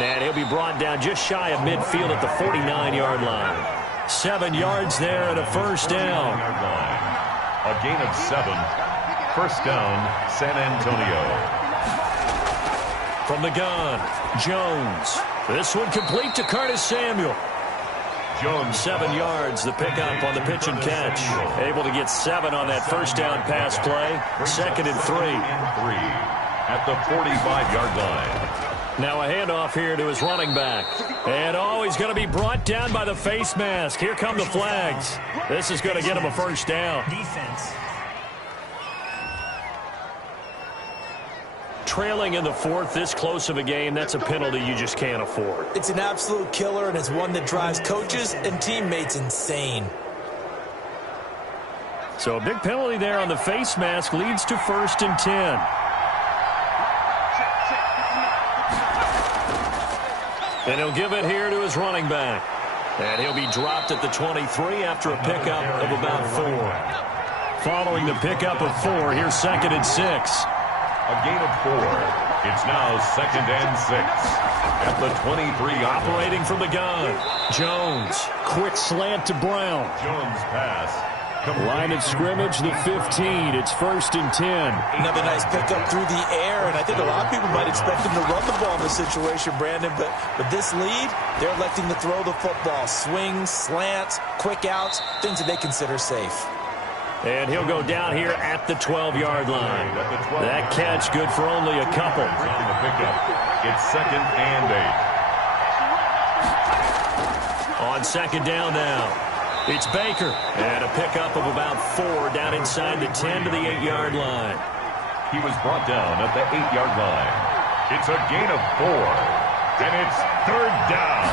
And he'll be brought down just shy of midfield at the 49-yard line. 7 yards there and a 1st down. A gain of 7. 1st down, San Antonio. From the gun, Jones. This one complete to Curtis Samuel. Jones, 7 yards, the pickup on the pitch and catch. Able to get 7 on that first down pass play. 2nd and 3. At the 45-yard line. Now a handoff here to his running back. And he's going to be brought down by the face mask. Here come the flags. This is going to get him a first down. Defense. Trailing in the 4th, this close of a game, that's a penalty you just can't afford. It's an absolute killer, and it's one that drives coaches and teammates insane. So a big penalty there on the face mask leads to 1st and 10. And he'll give it here to his running back. And he'll be dropped at the 23 after a pickup of about 4. Following the pickup of 4, here's 2nd and 6. A gain of 4. It's now 2nd and 6. At the 23. Operating from the gun. Jones. Quick slant to Brown. Jones pass. Line of scrimmage, the 15. It's 1st and 10. Another nice pickup through the air, and I think a lot of people might expect him to run the ball in this situation, Brandon, but with this lead, they're electing to throw the football. Swings, slants, quick outs, things that they consider safe. And he'll go down here at the 12-yard line. That catch good for only a couple. It's 2nd and 8. On 2nd down now. It's Baker. And a pickup of about 4 down inside the 10 to the 8-yard line. He was brought down at the 8-yard line. It's a gain of 4. And it's 3rd down.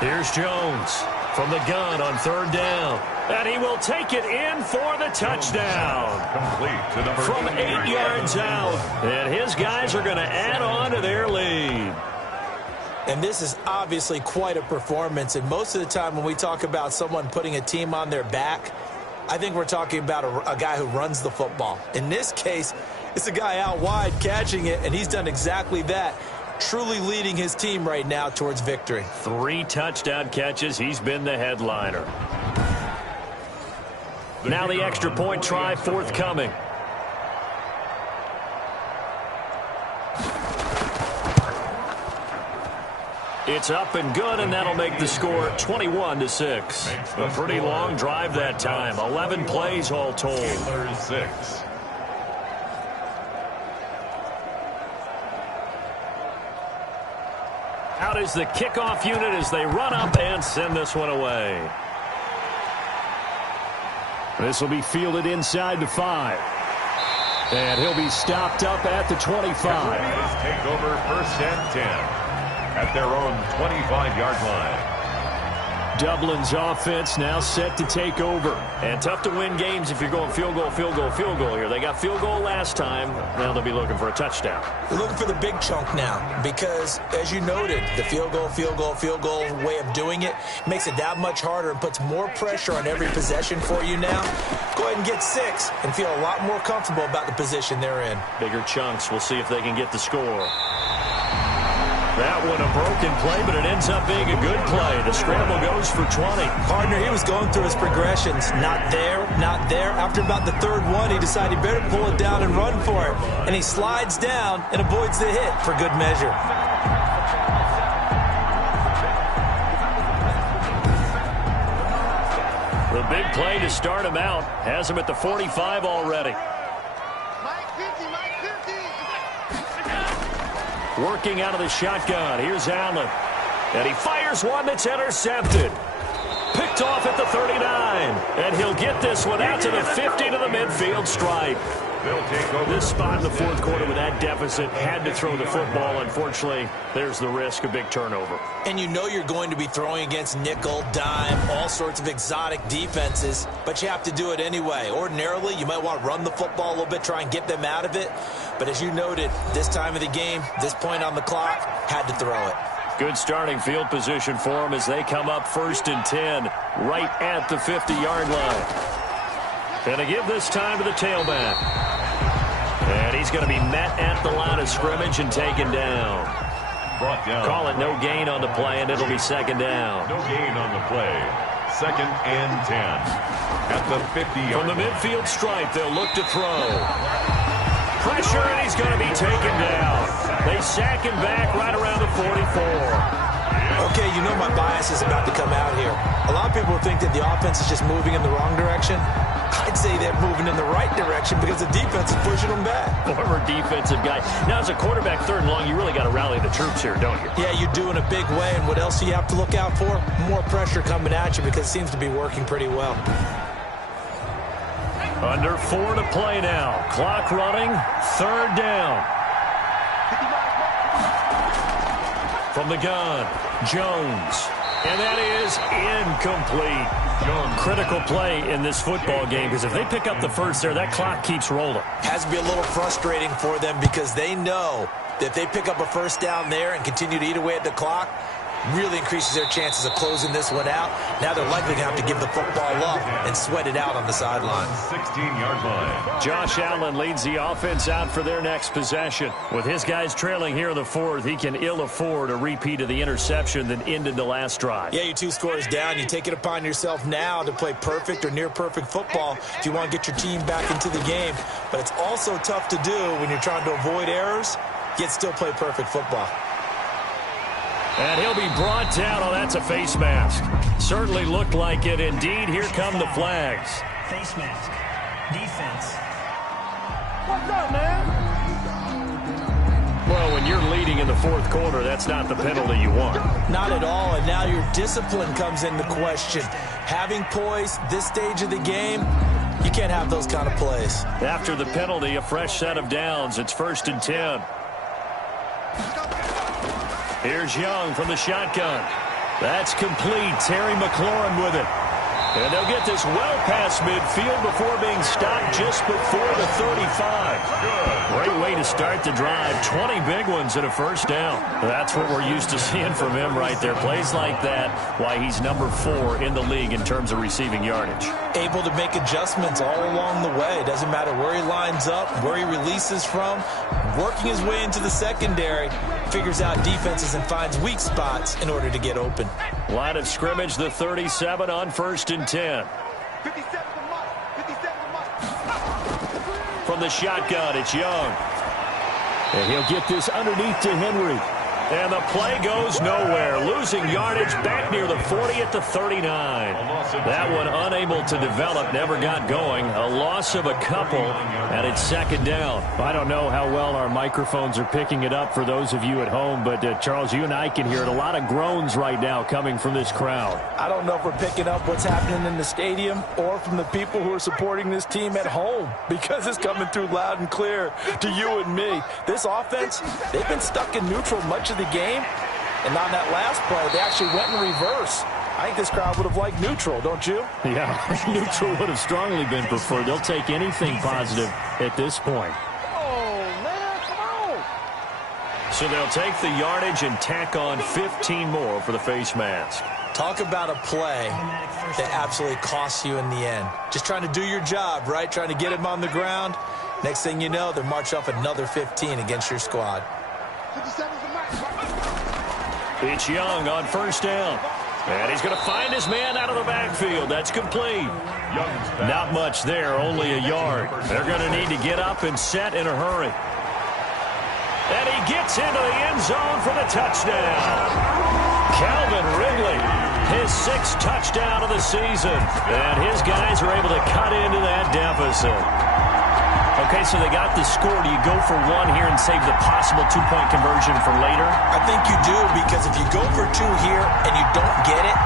Here's Jones from the gun on 3rd down. And he will take it in for the touchdown. Complete to number from 8 yards out. And his guys are going to add on to their lead. And this is obviously quite a performance. And most of the time when we talk about someone putting a team on their back, I think we're talking about a guy who runs the football. In this case, it's a guy out wide catching it, and he's done exactly that. Truly leading his team right now towards victory. 3 touchdown catches. He's been the headliner. Now the extra point try forthcoming. It's up and good, and that'll make the score 21-6. A pretty long drive that time. 11 plays all told. 6. Out is the kickoff unit as they run up and send this one away. This will be fielded inside the 5. And he'll be stopped up at the 25. Take over 1st and 10. At their own 25-yard line. Dublin's offense now set to take over. And tough to win games if you're going field goal, field goal, field goal here. They got field goal last time. Now they'll be looking for a touchdown. They're looking for the big chunk now because, as you noted, the field goal way of doing it makes it that much harder and puts more pressure on every possession for you now. Go ahead and get 6 and feel a lot more comfortable about the position they're in. Bigger chunks. We'll see if they can get the score. That one a broken play, but it ends up being a good play. The scramble goes for 20. Partner, he was going through his progressions. Not there, not there. After about the 3rd one, he decided he better pull it down and run for it. And he slides down and avoids the hit for good measure. The big play to start him out has him at the 45 already. Working out of the shotgun. Here's Allen. And he fires one that's intercepted. Picked off at the 39. And he'll get this one out to the 50 to the midfield stripe. They'll take over this spot in the 4th quarter with that deficit. Had to throw the football. Unfortunately, there's the risk of big turnover. And you know you're going to be throwing against nickel, dime, all sorts of exotic defenses, but you have to do it anyway. Ordinarily, you might want to run the football a little bit, try and get them out of it. But as you noted, this time of the game, this point on the clock, had to throw it. Good starting field position for them as they come up 1st and 10, right at the 50-yard line. And to give this time to the tailback. And he's going to be met at the line of scrimmage and taken down. Brought down. Call it no gain on the play, and it'll be 2nd down. No gain on the play. 2nd and 10. At the 50-yard From the midfield stripe, they'll look to throw. Pressure, and he's going to be taken down. They sack him back right around the 44. Okay, you know my bias is about to come out here. A lot of people think that the offense is just moving in the wrong direction. I'd say they're moving in the right direction because the defense is pushing them back. Former defensive guy. Now, as a quarterback, 3rd and long, you really got to rally the troops here, don't you? Yeah, you do in a big way. And what else do you have to look out for? More pressure coming at you because it seems to be working pretty well. Under 4 to play now. Clock running. 3rd down. From the gun, Jones. And that is incomplete. Critical play in this football game because if they pick up the first there, that clock keeps rolling. Has to be a little frustrating for them because they know that if they pick up a first down there and continue to eat away at the clock, really increases their chances of closing this one out. Now they're likely going to have to give the football up and sweat it out on the sideline. 16-yard line. Josh Allen leads the offense out for their next possession. With his guys trailing here in the 4th, he can ill afford a repeat of the interception that ended the last drive. Yeah, you're 2 scores down. You take it upon yourself now to play perfect or near perfect football if you want to get your team back into the game. But it's also tough to do when you're trying to avoid errors, yet still play perfect football. And he'll be brought down. Oh, that's a face mask. Certainly looked like it. Indeed, here come the flags. Face mask. Defense. What's up, man? Well, when you're leading in the 4th quarter, that's not the penalty you want. Not at all, and now your discipline comes into question. Having poise this stage of the game, you can't have those kind of plays. After the penalty, a fresh set of downs. It's 1st and 10. Here's Young from the shotgun. That's complete. Terry McLaurin with it. And they'll get this well past midfield before being stopped just before the 35. Great way to start the drive. 20 big ones and a first down. That's what we're used to seeing from him right there. Plays like that, why he's number 4 in the league in terms of receiving yardage. Able to make adjustments all along the way. Doesn't matter where he lines up, where he releases from. Working his way into the secondary, figures out defenses and finds weak spots in order to get open. Line of scrimmage, the 37 on 1st and 10. From the shotgun, it's Young. And he'll get this underneath to Henry. And the play goes nowhere. Losing yardage back near the 40 at the 39. That one unable to develop, never got going. A loss of a couple, and it's 2nd down. I don't know how well our microphones are picking it up for those of you at home, but Charles, you and I can hear it. A lot of groans right now coming from this crowd. I don't know if we're picking up what's happening in the stadium or from the people who are supporting this team at home because it's coming through loud and clear to you and me. This offense, they've been stuck in neutral much of the game, and on that last play, they actually went in reverse. I think this crowd would have liked neutral, don't you? Yeah, neutral would have strongly been preferred. They'll take anything positive at this point. Oh, man, come on. So they'll take the yardage and tack on 15 more for the face mask. Talk about a play that absolutely costs you in the end. Just trying to do your job, right? Trying to get him on the ground. Next thing you know, they're marching off another 15 against your squad. It's Young on 1st down. And he's going to find his man out of the backfield. That's complete. Not much there, only a yard. They're going to need to get up and set in a hurry. And he gets into the end zone for the touchdown. Calvin Ridley, his 6th touchdown of the season. And his guys are able to cut into that deficit. Okay, so they got the score. Do you go for 1 here and save the possible 2-point conversion for later? I think you do, because if you go for 2 here and you don't get it,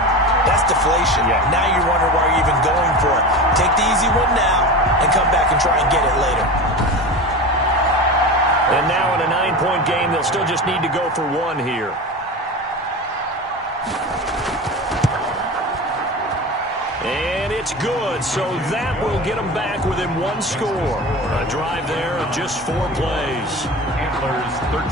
that's deflation. Yeah. Now you wonder why you're even going for it. Take the easy one now and come back and try and get it later. And now in a 9-point game, they'll still just need to go for 1 here. And it's good, so that will get them back within 1 score. A drive there of just 4 plays. Antlers 13.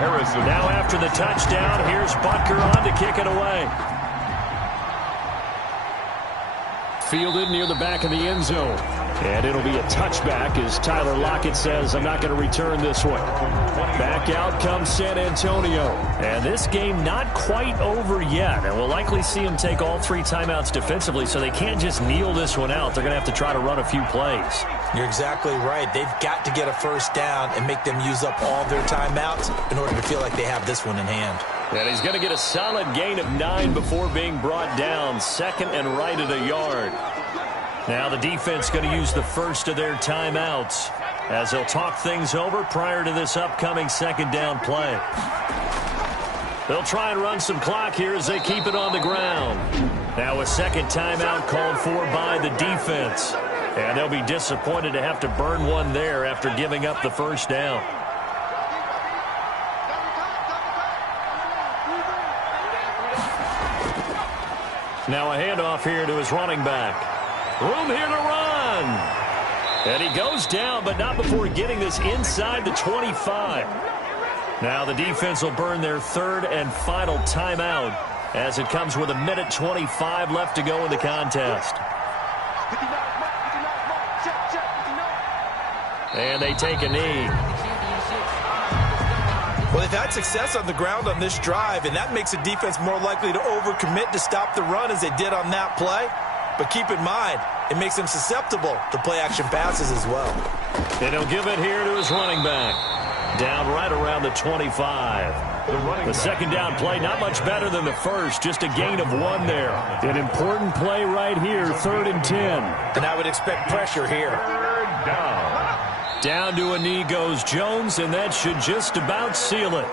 Harrison. Now after the touchdown, here's Butker on to kick it away. Fielded near the back of the end zone. And it'll be a touchback as Tyler Lockett says, I'm not going to return this one. Back out comes San Antonio. And this game not quite over yet. And we'll likely see them take all 3 timeouts defensively, so they can't just kneel this one out. They're going to have to try to run a few plays. You're exactly right. They've got to get a first down and make them use up all their timeouts in order to feel like they have this one in hand. And he's going to get a solid gain of 9 before being brought down. Second and right at a yard. Now the defense going to use the first of their timeouts as they'll talk things over prior to this upcoming second down play. They'll try and run some clock here as they keep it on the ground. Now a second timeout called for by the defense. And they'll be disappointed to have to burn one there after giving up the first down. Now a handoff here to his running back. Room here to run. And he goes down, but not before getting this inside the 25. Now the defense will burn their third and final timeout as it comes with 1:25 left to go in the contest. And they take a knee. Well, they've had success on the ground on this drive, and that makes the defense more likely to overcommit to stop the run as they did on that play. But keep in mind, it makes them susceptible to play-action passes as well. And he'll give it here to his running back. Down right around the 25. The second down play, not much better than the first, just a gain of 1 there. An important play right here, 3rd and 10. And I would expect pressure here. Down to a knee goes Jones, and that should just about seal it.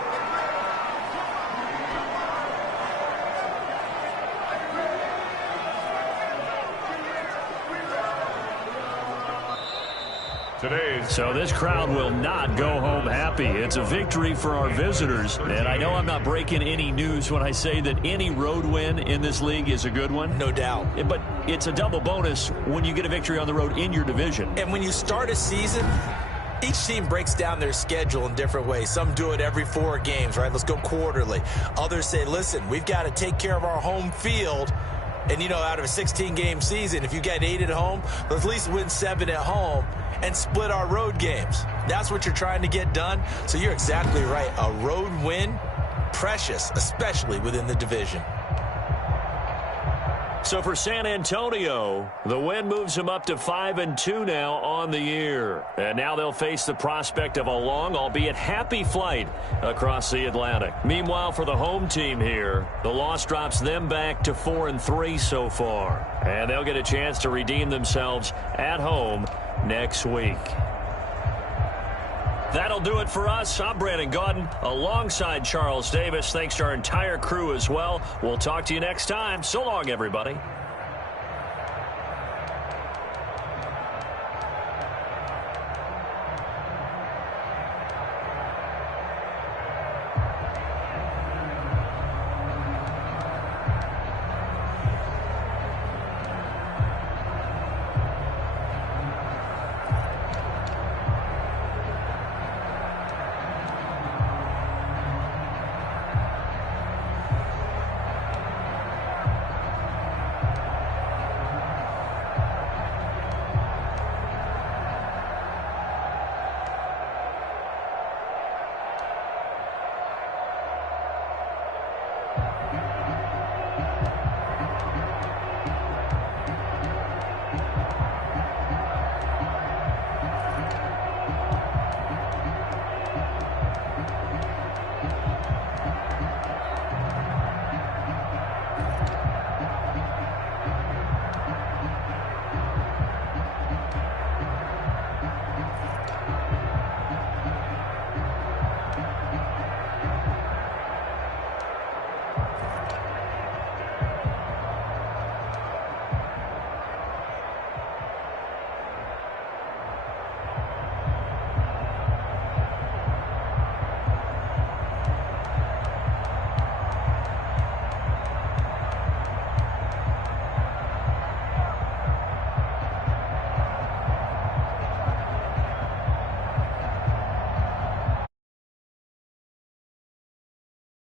So this crowd will not go home happy. It's a victory for our visitors. And I know I'm not breaking any news when I say that any road win in this league is a good one. No doubt. But it's a double bonus when you get a victory on the road in your division. And when you start a season, each team breaks down their schedule in different ways. Some do it every 4 games, right? Let's go quarterly. Others say, listen, we've got to take care of our home field. And, you know, out of a 16-game season, if you get 8 at home, let's at least win 7 at home and split our road games. That's what you're trying to get done. So you're exactly right. A road win, precious, especially within the division. So for San Antonio, the win moves them up to 5-2 now on the year. And now they'll face the prospect of a long, albeit happy flight across the Atlantic. Meanwhile, for the home team here, the loss drops them back to 4-3 so far. And they'll get a chance to redeem themselves at home next week. That'll do it for us. I'm Brandon Gaudin alongside Charles Davis. Thanks to our entire crew as well. We'll talk to you next time. So long, everybody.